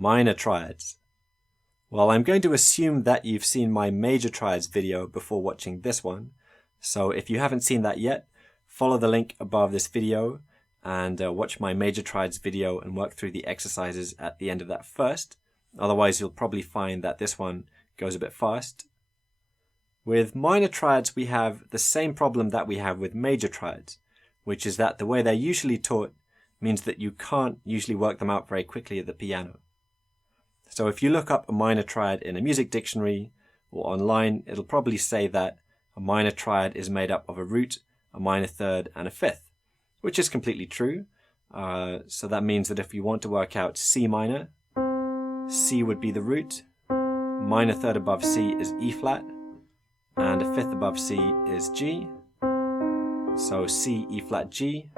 Minor triads. Well, I'm going to assume that you've seen my major triads video before watching this one. So if you haven't seen that yet, follow the link above this video and watch my major triads video and work through the exercises at the end of that first. Otherwise, you'll probably find that this one goes a bit fast. With minor triads, we have the same problem that we have with major triads, which is that the way they're usually taught means that you can't usually work them out very quickly at the piano. So if you look up a minor triad in a music dictionary or online, it'll probably say that a minor triad is made up of a root, a minor third, and a fifth, which is completely true. So that means that if you want to work out C minor, C would be the root, minor third above C is E flat, and a fifth above C is G. So C, E flat, G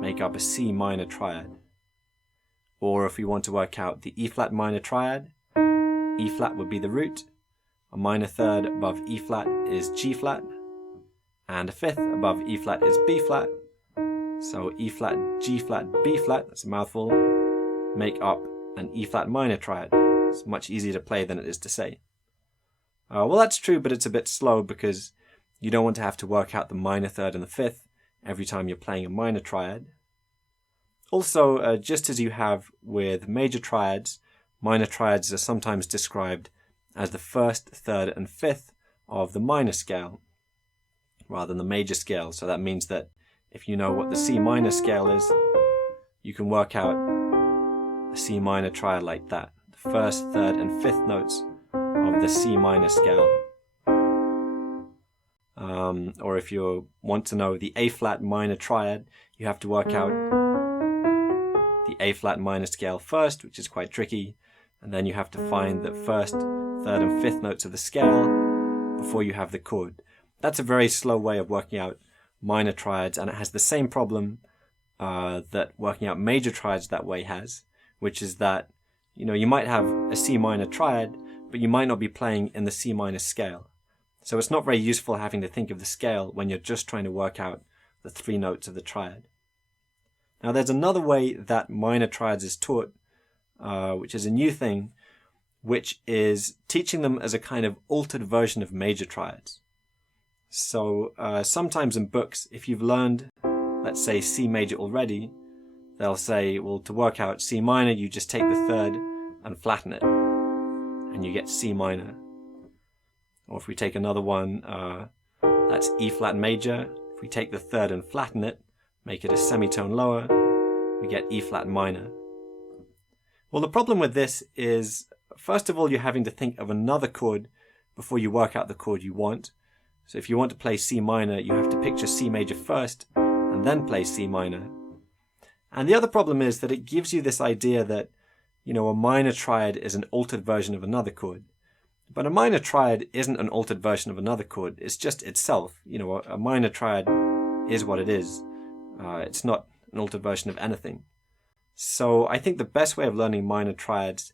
make up a C minor triad. Or if we want to work out the E flat minor triad, E flat would be the root, a minor third above E flat is G flat, and a fifth above E flat is B flat. So E flat, G flat, B flat, that's a mouthful, make up an E flat minor triad. It's much easier to play than it is to say. Well, that's true, but it's a bit slow because you don't want to have to work out the minor third and the fifth every time you're playing a minor triad. Also, just as you have with major triads, minor triads are sometimes described as the first, third, and fifth of the minor scale, rather than the major scale. So that means that if you know what the C minor scale is, you can work out a C minor triad like that. The first, third, and fifth notes of the C minor scale. Or if you want to know the A flat minor triad, you have to work out the A flat minor scale first, which is quite tricky, and then you have to find the first, third, and fifth notes of the scale before you have the chord. That's a very slow way of working out minor triads, and it has the same problem that working out major triads that way has, which is that you might have a C minor triad, but you might not be playing in the C minor scale. So it's not very useful having to think of the scale when you're just trying to work out the three notes of the triad. Now there's another way that minor triads is taught, which is a new thing, which is teaching them as a kind of altered version of major triads. So sometimes in books, if you've learned, let's say, C major already, they'll say, well, to work out C minor, you just take the third and flatten it, and you get C minor. Or if we take another one, that's E flat major. If we take the third and flatten it, make it a semitone lower, we get E flat minor. Well, the problem with this is, first of all, you're having to think of another chord before you work out the chord you want. So if you want to play C minor, you have to picture C major first and then play C minor. And the other problem is that it gives you this idea that, a minor triad is an altered version of another chord. But a minor triad isn't an altered version of another chord. It's just itself. A minor triad is what it is. It's not an altered version of anything. So I think the best way of learning minor triads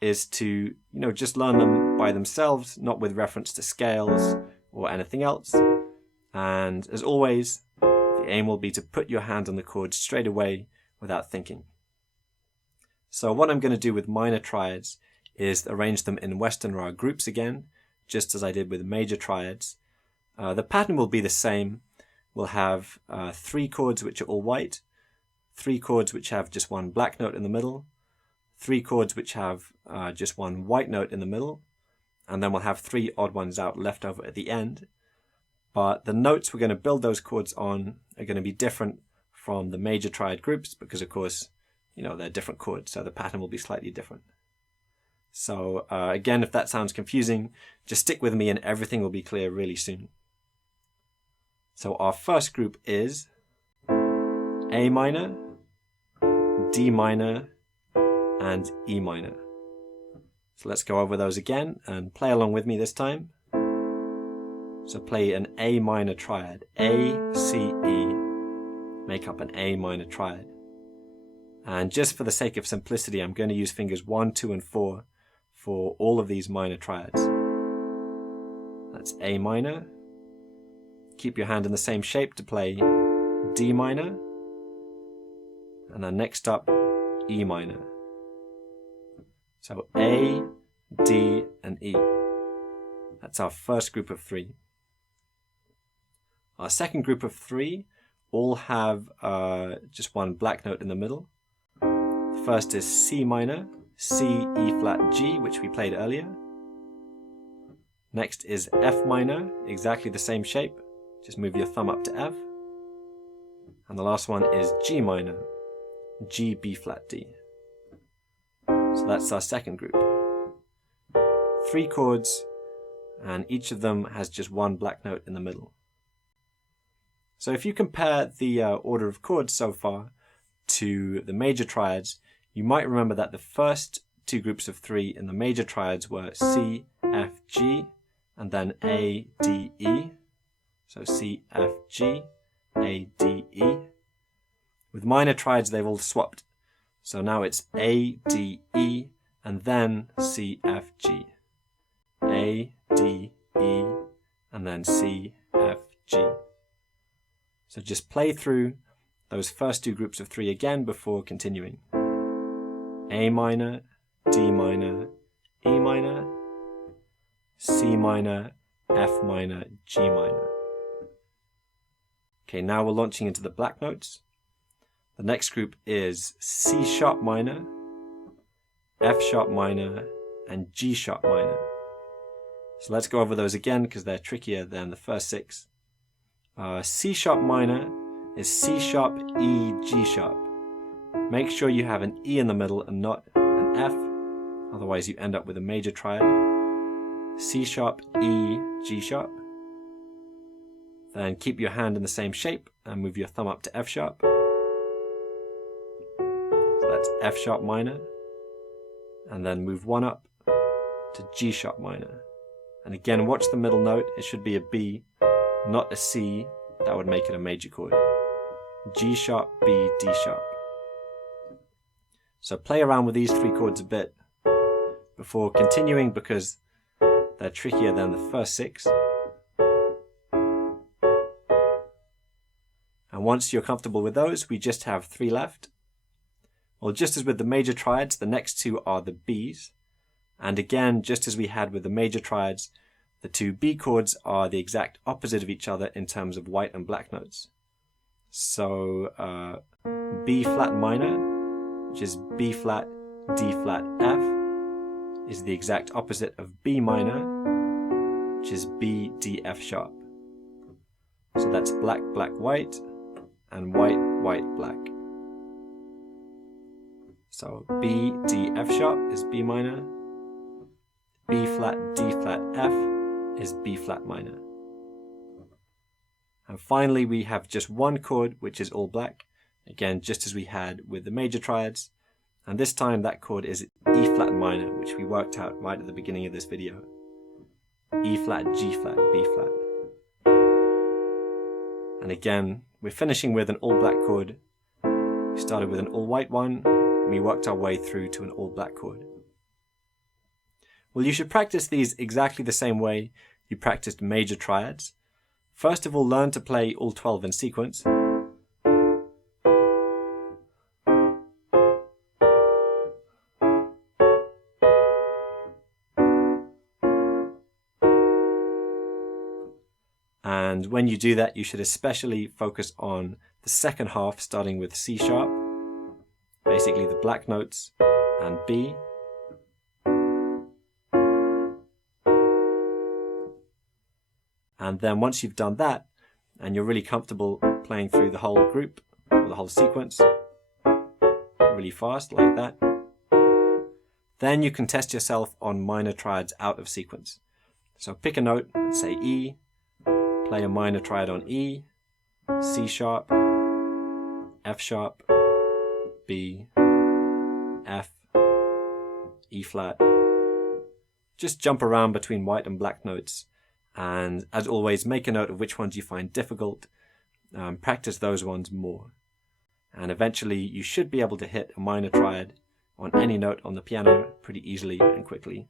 is to, just learn them by themselves, not with reference to scales or anything else. And as always, the aim will be to put your hand on the chord straight away without thinking. So what I'm going to do with minor triads is arrange them in Western Ra groups again, just as I did with major triads. The pattern will be the same. We'll have 3 chords which are all white, 3 chords which have just one black note in the middle, 3 chords which have just one white note in the middle, and then we'll have 3 odd ones out left over at the end. But the notes we're going to build those chords on are going to be different from the major triad groups because, of course, they're different chords, so the pattern will be slightly different. So again, if that sounds confusing, just stick with me and everything will be clear really soon. So our first group is A minor, D minor, and E minor. So let's go over those again and play along with me this time. So play an A minor triad. A, C, E make up an A minor triad. And just for the sake of simplicity, I'm going to use fingers 1, 2, and 4 for all of these minor triads. That's A minor. Keep your hand in the same shape to play D minor. And then next up, E minor. So A, D, and E. That's our first group of 3. Our second group of 3 all have just one black note in the middle. The first is C minor, C, E flat, G, which we played earlier. Next is F minor, exactly the same shape. Just move your thumb up to F. And the last one is G minor, G, B flat, D. So that's our second group. 3 chords, and each of them has just one black note in the middle. So if you compare the order of chords so far to the major triads, you might remember that the first 2 groups of 3 in the major triads were C, F, G, and then A, D, E. So C, F, G, A, D, E. With minor triads, they've all swapped. So now it's A, D, E, and then C, F, G. A, D, E, and then C, F, G. So just play through those first 2 groups of 3 again before continuing. A minor, D minor, E minor, C minor, F minor, G minor. Okay, now we're launching into the black notes. The next group is C sharp minor, F sharp minor, and G sharp minor. So let's go over those again because they're trickier than the first 6. C sharp minor is C sharp, E, G sharp. Make sure you have an E in the middle and not an F, otherwise you end up with a major triad. C sharp, E, G sharp. Then keep your hand in the same shape and move your thumb up to F sharp. So that's F sharp minor. And then move 1 up to G sharp minor. And again, watch the middle note. It should be a B, not a C. That would make it a major chord. G sharp, B, D sharp. So play around with these 3 chords a bit before continuing because they're trickier than the first 6. And once you're comfortable with those, we just have 3 left. Well, just as with the major triads, the next 2 are the Bs. And again, just as we had with the major triads, the 2 B chords are the exact opposite of each other in terms of white and black notes. So B flat minor, which is B flat, D flat, F, is the exact opposite of B minor, which is B, D, F sharp. So that's black, black, white, and white, white, black. So B, D, F sharp is B minor, B flat, D flat, F is B flat minor. And finally we have just 1 chord which is all black, again just as we had with the major triads, and this time that chord is E flat minor, which we worked out right at the beginning of this video. E flat, G flat, B flat. And again we're finishing with an all black chord. We started with an all white one and we worked our way through to an all black chord. Well, you should practice these exactly the same way you practiced major triads. First of all, learn to play all 12 in sequence. And when you do that, you should especially focus on the second half, starting with C sharp, basically the black notes, and B. And then once you've done that, and you're really comfortable playing through the whole group, or the whole sequence, really fast, like that, then you can test yourself on minor triads out of sequence. So pick a note, let's say E, play a minor triad on E, C sharp, F sharp, B, F, E flat. Just jump around between white and black notes. And as always, make a note of which ones you find difficult. Practice those ones more. And eventually you should be able to hit a minor triad on any note on the piano pretty easily and quickly.